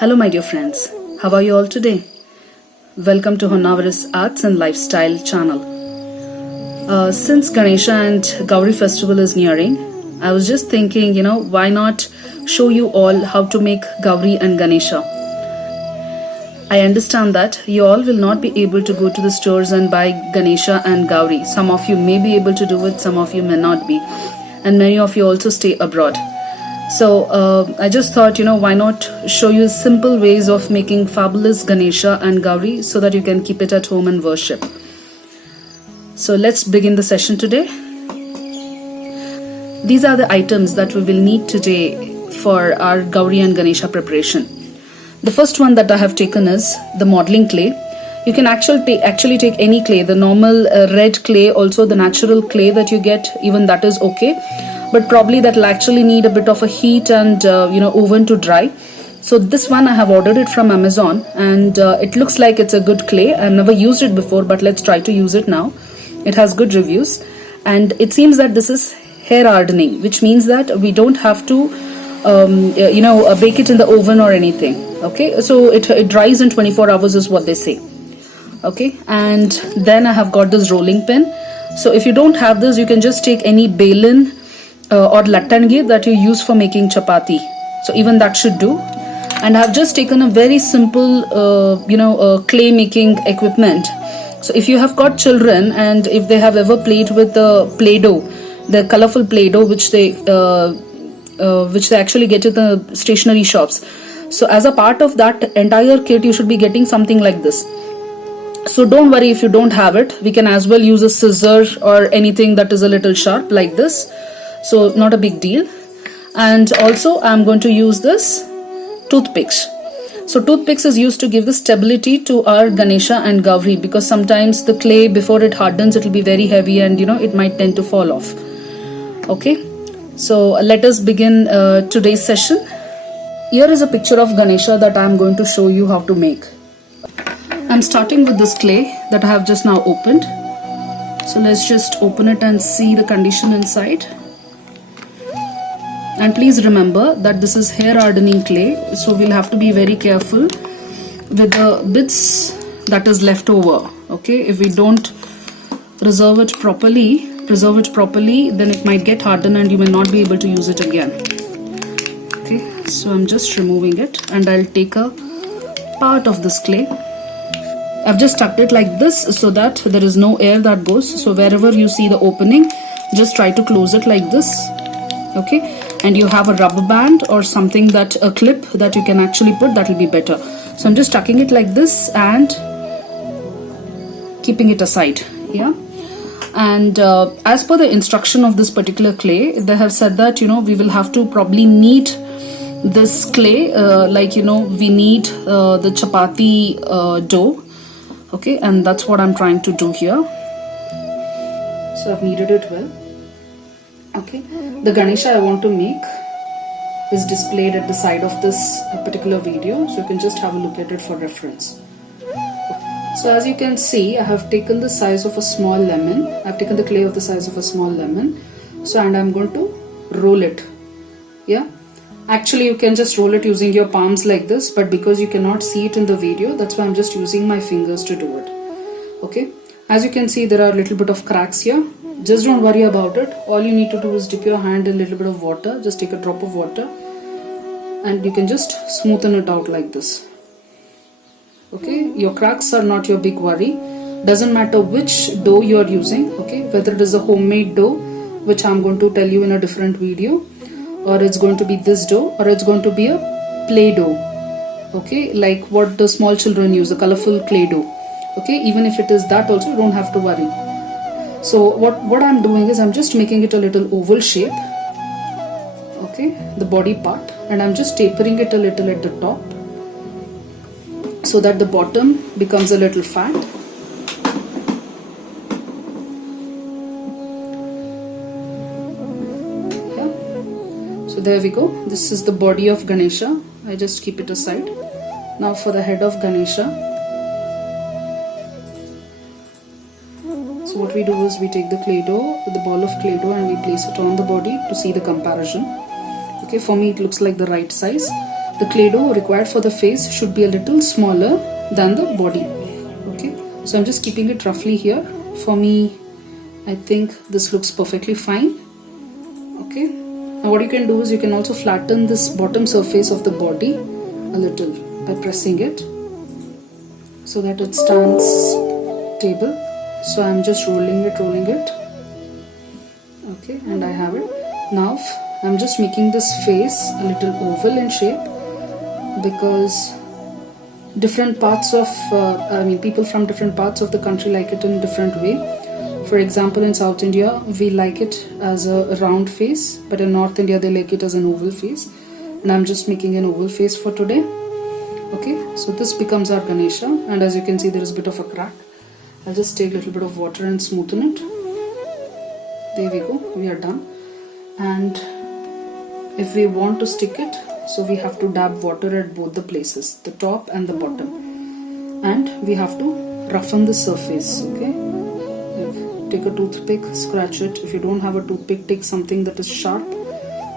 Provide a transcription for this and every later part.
Hello my dear friends, how are you all today? Welcome to Honnavar's Arts and Lifestyle channel. Since Ganesha and Gauri festival is nearing, I was just thinking, why not show you all how to make Gauri and Ganesha. I understand that you all will not be able to go to the stores and buy Ganesha and Gauri. Some of you may be able to do it, some of you may not be. And many of you also stay abroad. So I just thought, why not show you simple ways of making fabulous Ganesha and Gauri so that you can keep it at home and worship. So let's begin the session today. These are the items that we will need today for our Gauri and Ganesha preparation. The first one that I have taken is the modeling clay. You can actually take any clay, the normal red clay, also the natural clay that you get, even that is okay. But probably that will actually need a bit of a heat and oven to dry. So this one I have ordered it from Amazon and it looks like it's a good clay. I've never used it before, but let's try to use it now. It has good reviews and it seems that this is hair hardening, which means that we don't have to bake it in the oven or anything. Okay, so it dries in 24 hours is what they say. Okay, and then I have got this rolling pin. So if you don't have this, you can just take any balin or lattangi that you use for making chapati. So even that should do. And I've just taken a very simple clay making equipment. So if you have got children and if they have ever played with the Play-Doh, the colorful Play-Doh which they actually get at the stationery shops. So as a part of that entire kit, you should be getting something like this. So don't worry if you don't have it. We can as well use a scissor or anything that is a little sharp like this. So not a big deal. And also I'm going to use this toothpicks. So toothpicks is used to give the stability to our Ganesha and Gauri, because sometimes the clay before it hardens, it will be very heavy and it might tend to fall off. Okay, so let us begin today's session. Here is a picture of Ganesha that I am going to show you how to make. I'm starting with this clay that I have just now opened. So let's just open it and see the condition inside. And please remember that this is hair hardening clay, so we'll have to be very careful with the bits that is left over. Okay, if we don't preserve it properly, then it might get hardened and you may not be able to use it again. Okay, so I'm just removing it and I'll take a part of this clay. I've just tucked it like this so that there is no air that goes. So wherever you see the opening, just try to close it like this. Okay, and you have a rubber band or something, that a clip that you can actually put, that will be better. So I'm just tucking it like this and keeping it aside. Yeah. And as per the instruction of this particular clay, they have said that we will have to probably knead this clay we need the chapati dough. Okay, and that's what I'm trying to do here. So I've kneaded it well. Okay, the Ganesha I want to make is displayed at the side of this particular video, so you can just have a look at it for reference. So as you can see, I have taken the size of a small lemon. I've taken the clay of the size of a small lemon. So, and I'm going to roll it. Yeah, actually you can just roll it using your palms like this, but because you cannot see it in the video, that's why I'm just using my fingers to do it. Okay, as you can see, there are a little bit of cracks here. Just don't worry about it. All you need to do is dip your hand in a little bit of water. Just take a drop of water and you can just smoothen it out like this. Okay, your cracks are not your big worry. Doesn't matter which dough you are using. Okay, whether it is a homemade dough, which I'm going to tell you in a different video, or it's going to be this dough, or it's going to be a Play-Doh. Okay, like what the small children use, the colorful clay dough. Okay, even if it is that also, you don't have to worry. So what I'm doing is I'm just making it a little oval shape. Okay, the body part, and I'm just tapering it a little at the top so that the bottom becomes a little fat. Yeah. So there we go. This is the body of Ganesha. I just keep it aside. Now for the head of Ganesha. So what we do is we take the clay dough, the ball of clay dough, and we place it on the body to see the comparison. Okay, for me it looks like the right size. the clay dough required for the face should be a little smaller than the body. Okay, so I'm just keeping it roughly here. For me, I think this looks perfectly fine. Okay, now what you can do is you can also flatten this bottom surface of the body a little by pressing it so that it stands stable. So I'm just rolling it. Okay, and I have it. Now I'm just making this face a little oval in shape, because different parts of people from different parts of the country like it in a different way. For example, in South India we like it as a round face, but in North India they like it as an oval face, and I'm just making an oval face for today. Okay, so this becomes our Ganesha, and as you can see there is a bit of a crack. I'll just take a little bit of water and smoothen it. There we go, we are done. And if we want to stick it, so we have to dab water at both the places, the top and the bottom, and we have to roughen the surface. Okay, take a toothpick, scratch it. If you don't have a toothpick, take something that is sharp,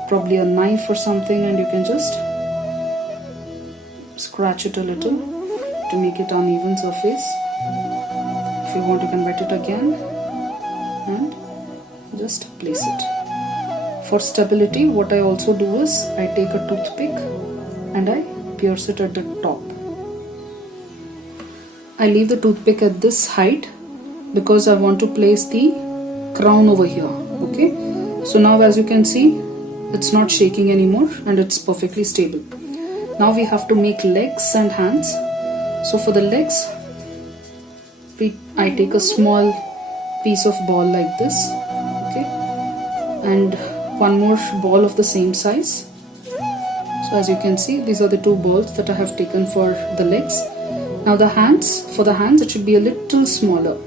probably a knife or something, and you can just scratch it a little to make it uneven surface. If you want, you can wet it again and just place it. For stability, what I also do is I take a toothpick and I pierce it at the top. I leave the toothpick at this height because I want to place the crown over here. Okay, so now as you can see, it's not shaking anymore and it's perfectly stable. Now we have to make legs and hands. So for the legs, I take a small piece of ball like this. Okay, and one more ball of the same size. So as you can see, these are the two balls that I have taken for the legs. Now the hands, for the hands it should be a little smaller.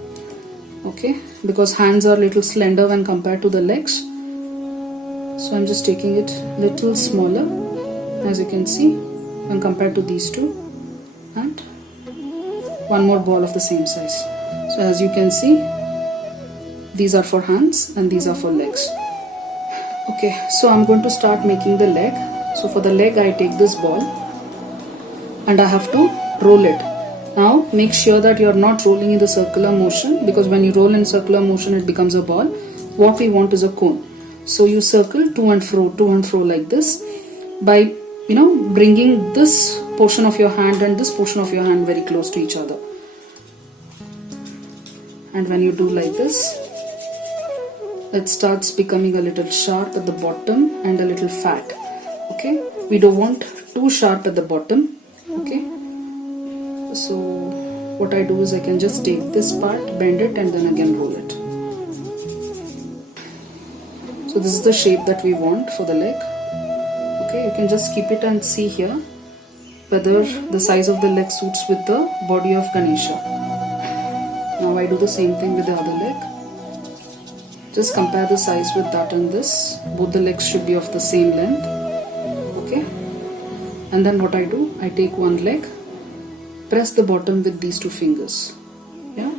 Okay, because hands are a little slender when compared to the legs. So I'm just taking it little smaller, as you can see, when compared to these two, and one more ball of the same size. So as you can see, these are for hands and these are for legs. Okay, so I'm going to start making the leg. So for the leg, I take this ball and I have to roll it. Now make sure that you're not rolling in the circular motion, because when you roll in circular motion it becomes a ball. What we want is a cone. So you circle to and fro like this, by bringing this portion of your hand and this portion of your hand very close to each other. And when you do like this, it starts becoming a little sharp at the bottom and a little fat. Okay, we don't want too sharp at the bottom. Okay, so what I do is I can just take this part, bend it, and then again roll it. So this is the shape that we want for the leg. Okay, you can just keep it and see here whether the size of the leg suits with the body of Ganesha. Now I do the same thing with the other leg. Just compare the size with that and this. Both the legs should be of the same length. Okay, and then what I do, I take one leg, press the bottom with these two fingers. Yeah,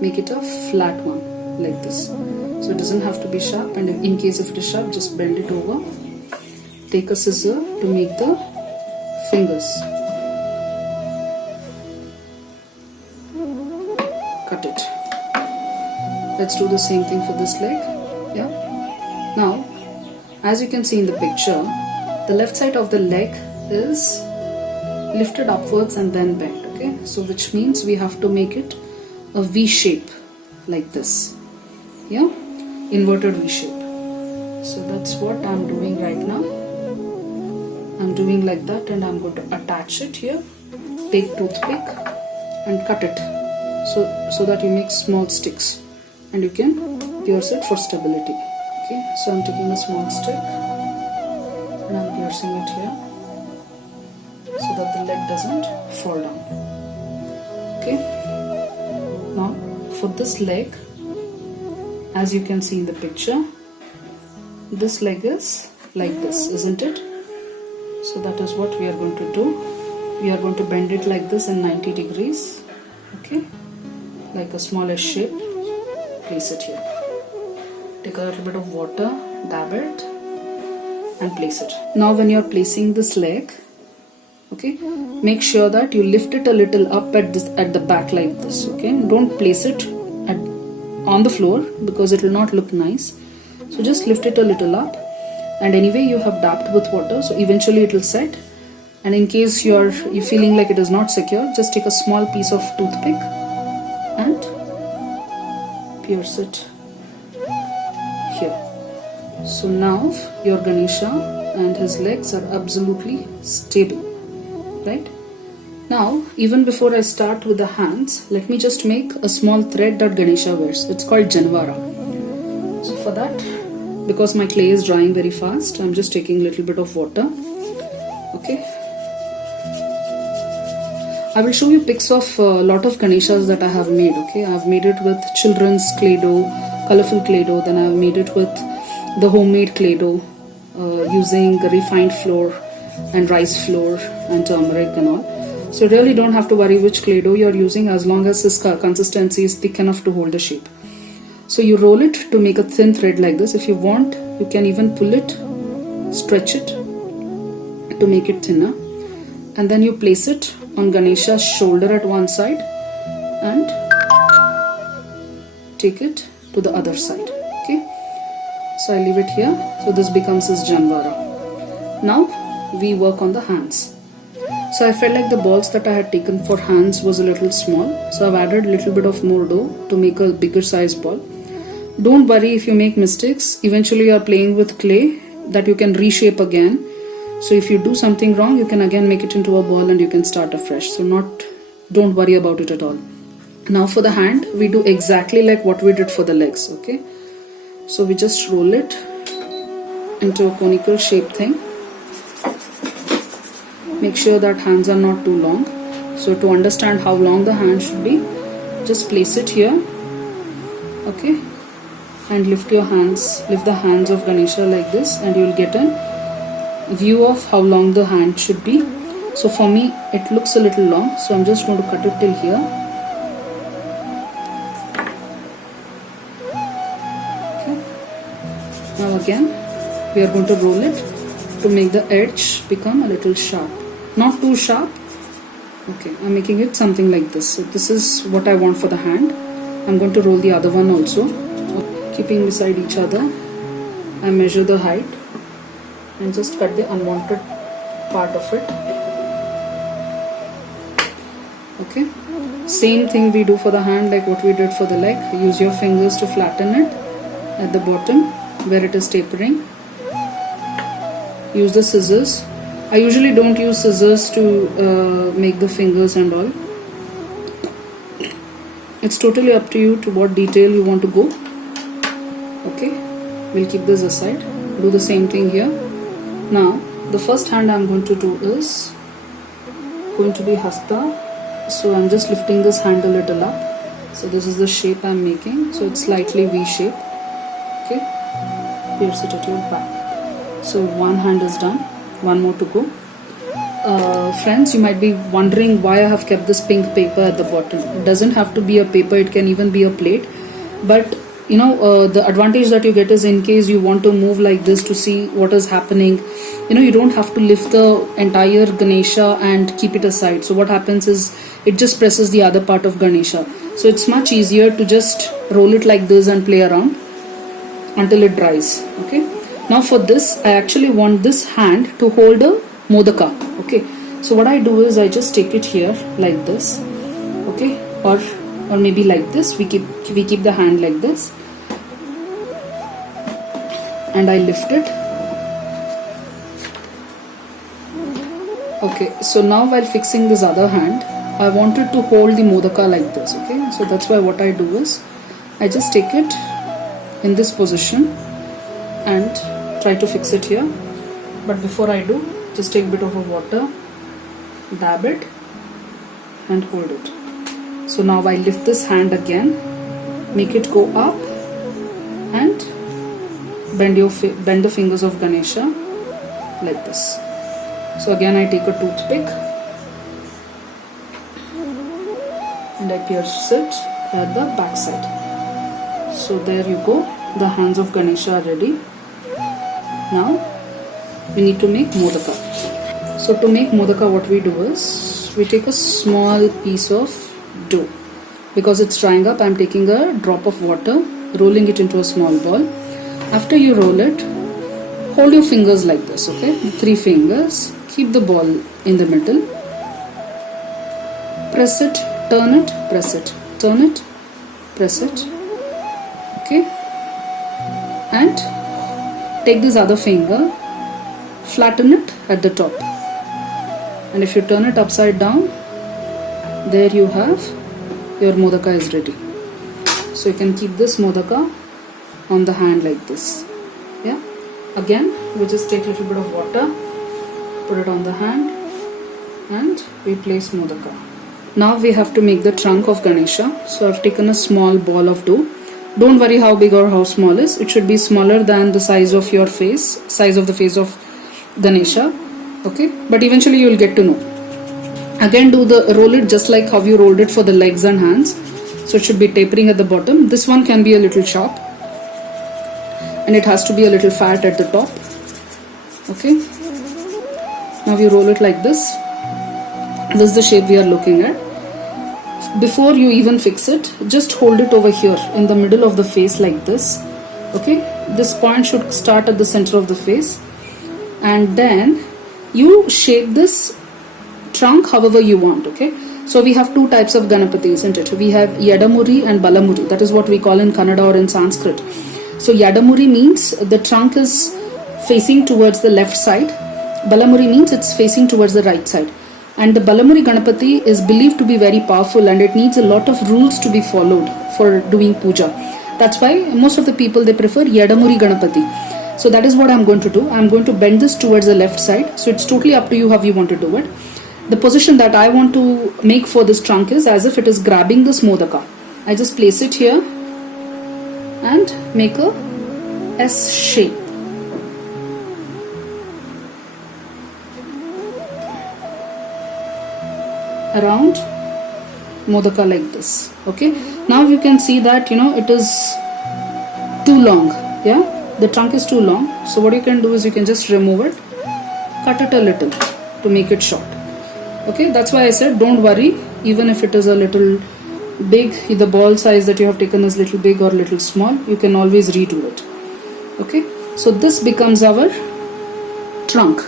make it a flat one like this. So it doesn't have to be sharp, and in case if it is sharp, just bend it over. Take a scissor to make the fingers. Cut it. Let's do the same thing for this leg. Yeah. Now, as you can see in the picture, the left side of the leg is lifted upwards and then bent. Okay, so which means we have to make it a V shape like this. Yeah, inverted V shape. So that's what I'm doing right now. I'm doing like that, and I'm going to attach it here. Take toothpick and cut it so that you make small sticks, and you can pierce it for stability. Okay, so I'm taking a small stick and I'm piercing it here so that the leg doesn't fall down. Okay, now for this leg, as you can see in the picture, this leg is like this, isn't it? So that is what we are going to do. We are going to bend it like this in 90 degrees. Okay, like a smallish shape. Place it here. Take a little bit of water, dab it, and place it. Now when you are placing this leg, Okay, make sure that you lift it a little up at the back like this. Okay, don't place it on the floor because it will not look nice. So just lift it a little up, and anyway you have dabbed with water, so eventually it will set. And in case you're feeling like it is not secure, just take a small piece of toothpick and pierce it here. So now your Ganesha and his legs are absolutely stable, right? Now, even before I start with the hands, let me just make a small thread that Ganesha wears. It's called Janvara. So for that, because my clay is drying very fast, I'm just taking a little bit of water. Okay. I will show you pics of a lot of Ganeshas that I have made. Okay, I have made it with children's clay dough, colorful clay dough. Then I have made it with the homemade clay dough using refined flour and rice flour and turmeric and all. So you really don't have to worry which clay dough you're using as long as its consistency is thick enough to hold the shape. So you roll it to make a thin thread like this. If you want, you can even pull it, stretch it to make it thinner. And then you place it on Ganesha's shoulder at one side and take it to the other side. Okay, so I leave it here. So this becomes his Janvara. Now we work on the hands. So I felt like the balls that I had taken for hands was a little small, so I've added a little bit of more dough to make a bigger size ball. Don't worry if you make mistakes. Eventually you are playing with clay that you can reshape again. So if you do something wrong, you can again make it into a ball and you can start afresh. So don't worry about it at all. Now for the hand, we do exactly like what we did for the legs. Okay, so we just roll it into a conical shape thing. Make sure that hands are not too long. So to understand how long the hand should be, just place it here. Okay, and lift the hands of Ganesha like this, and you will get a view of how long the hand should be. So for me it looks a little long, so I'm just going to cut it till here. Okay. Now again we are going to roll it to make the edge become a little sharp, not too sharp. Okay, I'm making it something like this. So this is what I want for the hand. I'm going to roll the other one also, keeping beside each other. I measure the height and just cut the unwanted part of it. Okay, same thing we do for the hand like what we did for the leg. Use your fingers to flatten it at the bottom where it is tapering. Use the scissors. I usually don't use scissors to make the fingers and all. It's totally up to you to what detail you want to go. Okay, we'll keep this aside. Do the same thing here. Now the first hand I'm going to do is going to be Hasta. So I'm just lifting this hand a little up. So this is the shape I'm making. So it's slightly V shape. Okay, pierce it at your back. So one hand is done, one more to go. Friends, you might be wondering why I have kept this pink paper at the bottom. It doesn't have to be a paper, it can even be a plate. But you know, the advantage that you get is in case you want to move like this to see what is happening, you know, you don't have to lift the entire Ganesha and keep it aside. So what happens is it just presses the other part of Ganesha. So it's much easier to just roll it like this and play around until it dries. Okay, now for this I actually want this hand to hold a modaka. Okay, so what I do is I just take it here like this. Okay, or maybe like this. We keep the hand like this and I lift it. Okay, so now while fixing this other hand, I wanted to hold the modaka like this. Okay, so that's why what I do is I just take it in this position and try to fix it here. But before I do, just take a bit of water, dab it and hold it. So now I lift this hand again, make it go up and bend the fingers of Ganesha like this. So again I take a toothpick and I pierce it at the back side. So there you go, the hands of Ganesha are ready. Now we need to make modaka. So to make modaka, what we do is we take a small piece of dough. Because it's drying up, I'm taking a drop of water, rolling it into a small ball. After you roll it, hold your fingers like this, okay? 3 fingers. Keep the ball in the middle. Press it, turn it, press it, turn it, press it. Okay? And take this other finger, flatten it at the top. And if you turn it upside down, there you have your modaka is ready. So you can keep this modaka on the hand like this. Yeah. Again, we just take a little bit of water, put it on the hand, and we place modaka. Now we have to make the trunk of Ganesha. So I've taken a small ball of dough. Don't worry how big or how small is. It should be smaller than the size of your face, size of the face of Ganesha. Okay, but eventually you will get to know. Again, roll it just like how you rolled it for the legs and hands. So it should be tapering at the bottom. This one can be a little sharp, and it has to be a little fat at the top. Okay, now you roll it like this. This is the shape we are looking at. Before you even fix it, just hold it over here in the middle of the face like this. Okay, this point should start at the center of the face, and then you shape this trunk however you want. Okay, so we have 2 types of Ganapati, isn't it? We have Yadamuri and Balamuri. That is what we call in Kannada or in Sanskrit. So Yadamuri means the trunk is facing towards the left side. Balamuri means it's facing towards the right side. And the Balamuri Ganapati is believed to be very powerful, and it needs a lot of rules to be followed for doing puja. That's why most of the people, they prefer Yadamuri Ganapati. So that is what I'm going to do. I'm going to bend this towards the left side. So it's totally up to you how you want to do it. The position that I want to make for this trunk is as if it is grabbing this modaka. I just place it here and make a S shape. Around modaka like this. Okay, now you can see that it is too long. Yeah, the trunk is too long. So what you can do is you can just remove it, cut it a little to make it short. Okay, that's why I said don't worry even if it is a little big, the ball size that you have taken is little big or little small, you can always redo it. Okay, so this becomes our trunk.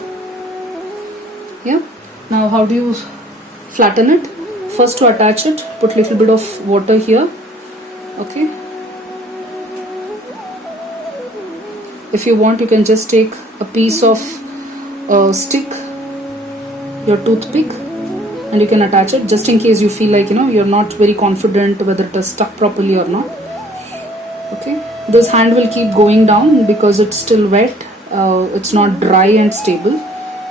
Yeah, now how do you flatten it? First, to attach it, put little bit of water here. Okay, if you want, you can just take a piece of stick, your toothpick, and you can attach it just in case you feel like you're not very confident whether it is stuck properly or not. Okay, this hand will keep going down because it's still wet, it's not dry and stable.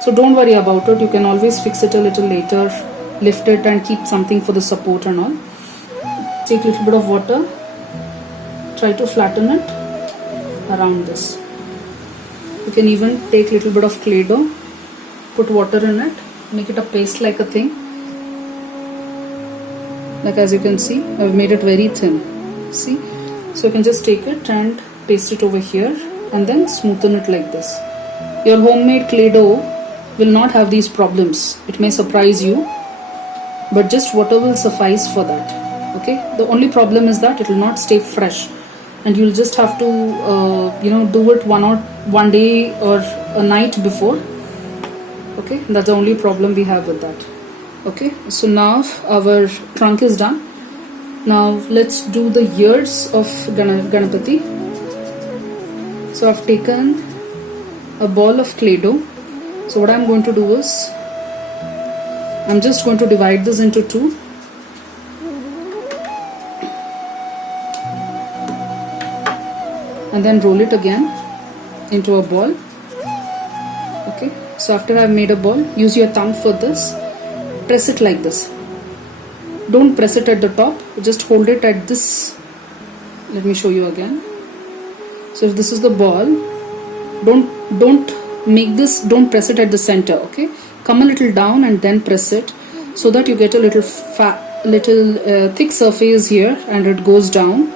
So don't worry about it. You can always fix it a little later, lift it and keep something for the support and all. Take a little bit of water, try to flatten it around this. You can even take a little bit of clay dough, put water in it, make it a paste like a thing. Like as you can see, I've made it very thin. See? So you can just take it and paste it over here and then smoothen it like this. Your homemade clay dough will not have these problems. It may surprise you, but just water will suffice for that. Okay, the only problem is that it will not stay fresh, and you'll just have to do it one day or a night before. Okay, that's the only problem we have with that. Okay, so now our trunk is done. Now let's do the ears of Ganapati. So I've taken a ball of clay dough. So what I'm going to do is I'm just going to divide this into 2. And then roll it again into a ball. Okay, so after I've made a ball, use your thumb for this. Press it like this. Don't press it at the top, just hold it at this. Let me show you again. So if this is the ball, don't press it at the center. Okay, come a little down and then press it so that you get a little thick surface here and it goes down,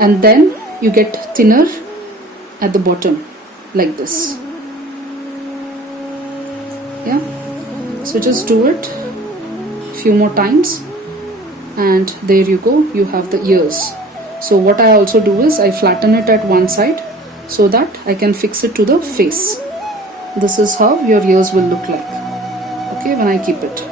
and then you get thinner at the bottom like this. Yeah, So just do it few more times, and there you go, you have the ears. So what I also do is I flatten it at one side so that I can fix it to the face. This is how your ears will look like, okay, when I keep it.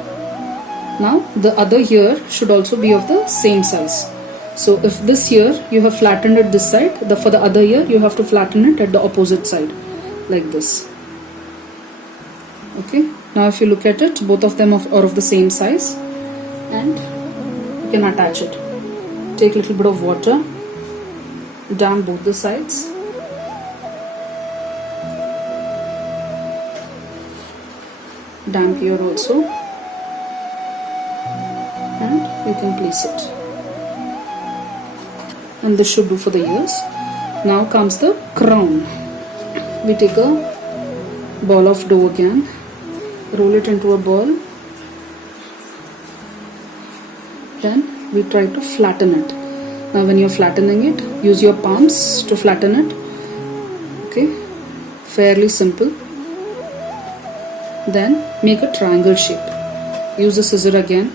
Now the other ear should also be of the same size. So if this ear you have flattened it this side, for the other ear you have to flatten it at the opposite side, like this. Okay, now if you look at it, both of them are of the same size, and you can attach it. Take a little bit of water, damp both the sides, damp here also, and you can place it. And this should do for the ears. Now comes the crown. We take a ball of dough again, roll it into a ball, then we try to flatten it. Now when you're flattening it, use your palms to flatten it. Okay, fairly simple. Then make a triangle shape. Use a scissor again,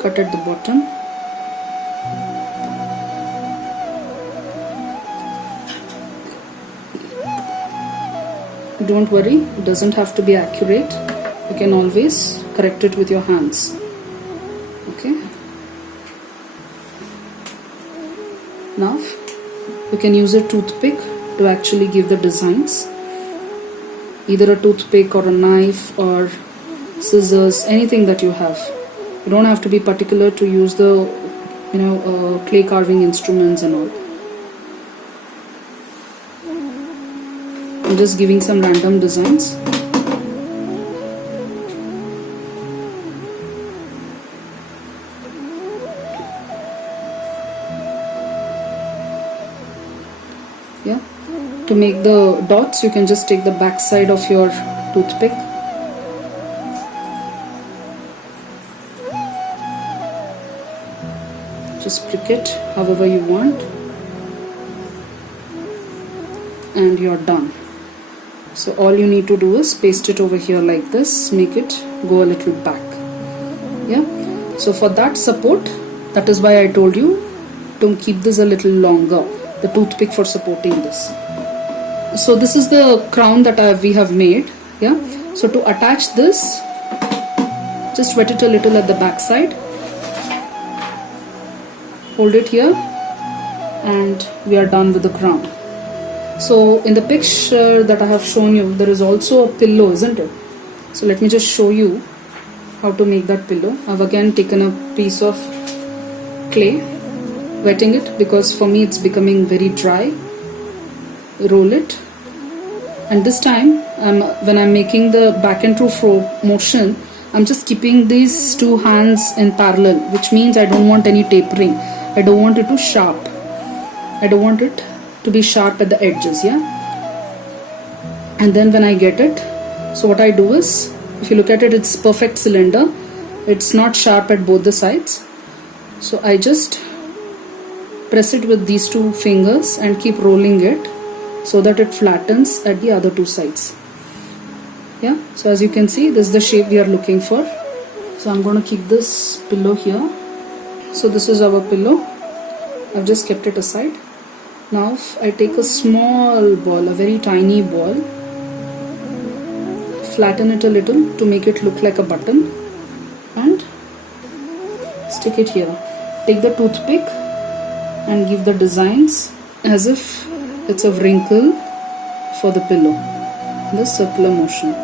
cut at the bottom, don't worry, it doesn't have to be accurate. You can always correct it with your hands. Okay, now you can use a toothpick to actually give the designs. Either a toothpick or a knife or scissors, anything that you have. You don't have to be particular to use the clay carving instruments and all. I'm just giving some random designs. Yeah, to make the dots you can just take the back side of your toothpick. Just prick it however you want, and you're done. So all you need to do is paste it over here like this, make it go a little back. Yeah, so for that support, that is why I told you to keep this a little longer, the toothpick for supporting this. So this is the crown that we have made. Yeah, so to attach this, just wet it a little at the back side, hold it here, and we are done with the crown. So in the picture that I have shown you, there is also a pillow, isn't it? So let me just show you how to make that pillow. I've again taken a piece of clay, wetting it because for me it's becoming very dry. Roll it, and this time when I'm making the back and through motion, I'm just keeping these two hands in parallel, which means I don't want any tapering. I don't want it to sharp. I don't want it to be sharp at the edges. Yeah, and then when I get it, so what I do is, if you look at it, it's perfect cylinder, it's not sharp at both the sides. So I just press it with these two fingers and keep rolling it so that it flattens at the other two sides. Yeah, so as you can see, this is the shape we are looking for. So I'm going to keep this pillow here. So this is our pillow. I've just kept it aside. Now I take a small ball, a very tiny ball, flatten it a little to make it look like a button, and stick it here. Take the toothpick and give the designs as if it's a wrinkle for the pillow in the circular motion.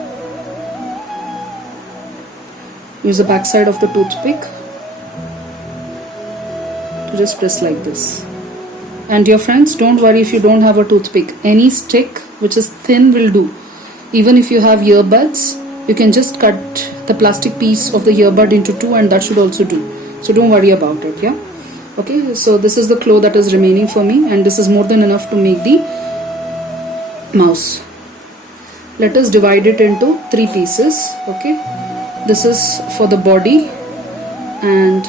Use the back side of the toothpick to just press like this. And dear friends, don't worry if you don't have a toothpick. Any stick which is thin will do. Even if you have earbuds, you can just cut the plastic piece of the earbud into two, and that should also do. So don't worry about it. Yeah. Okay. So this is the claw that is remaining for me, and this is more than enough to make the mouse. Let us divide it into three pieces. Okay. This is for the body, and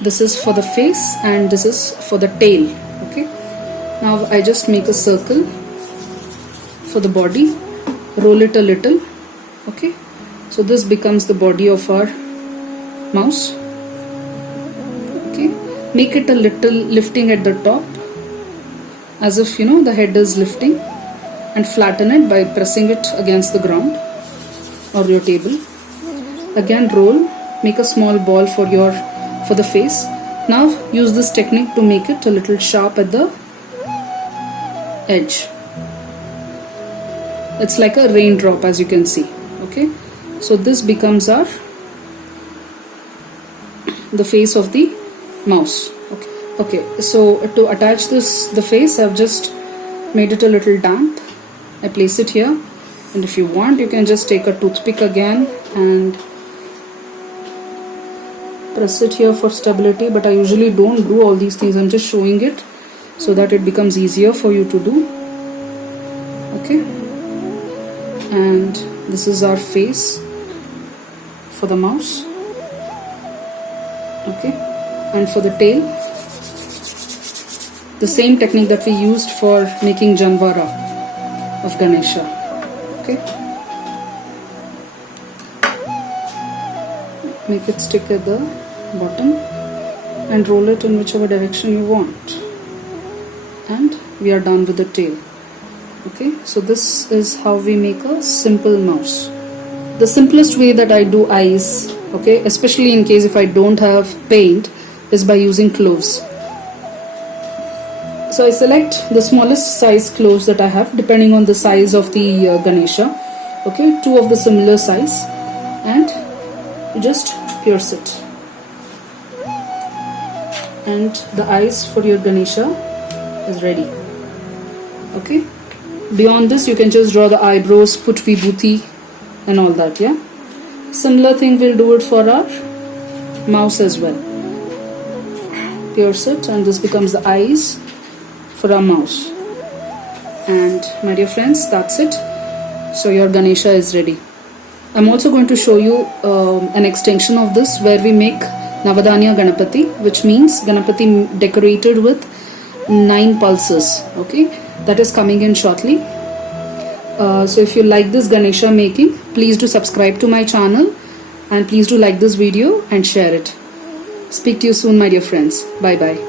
this is for the face, and this is for the tail. Okay, now I just make a circle for the body, roll it a little. Okay, So this becomes the body of our mouse. Okay, make it a little lifting at the top, as if the head is lifting, and flatten it by pressing it against the ground or your table. Again roll, make a small ball for the face. Now use this technique to make it a little sharp at the edge. It's like a raindrop, as you can see. Okay, so this becomes the face of the mouse. Okay, so to attach the face, I've just made it a little damp. I place it here, and if you want, you can just take a toothpick again and press it here for stability, but I usually don't do all these things. I'm just showing it so that it becomes easier for you to do. Okay, and this is our face for the mouse. Okay, and for the tail, the same technique that we used for making Janvara of Ganesha. Okay, make it stick at the bottom and roll it in whichever direction you want, and we are done with the tail. Okay, so this is how we make a simple mouse. The simplest way that I do eyes, okay, especially in case if I don't have paint, is by using cloves. So I select the smallest size cloves that I have, depending on the size of the Ganesha. Okay, 2 of the similar size, and you just pierce it, and the eyes for your Ganesha is ready. Okay, beyond this you can just draw the eyebrows, put vibhuti and all that. Yeah, similar thing we'll do it for our mouse as well. Pierce it, and this becomes the eyes for our mouse. And my dear friends, that's it. So your Ganesha is ready. I'm also going to show you an extension of this where we make Navadanya Ganapati, which means Ganapati decorated with 9 pulses. Okay, that is coming in shortly. So if you like this Ganesha making, please do subscribe to my channel, and please do like this video and share it. Speak to you soon, my dear friends. Bye bye.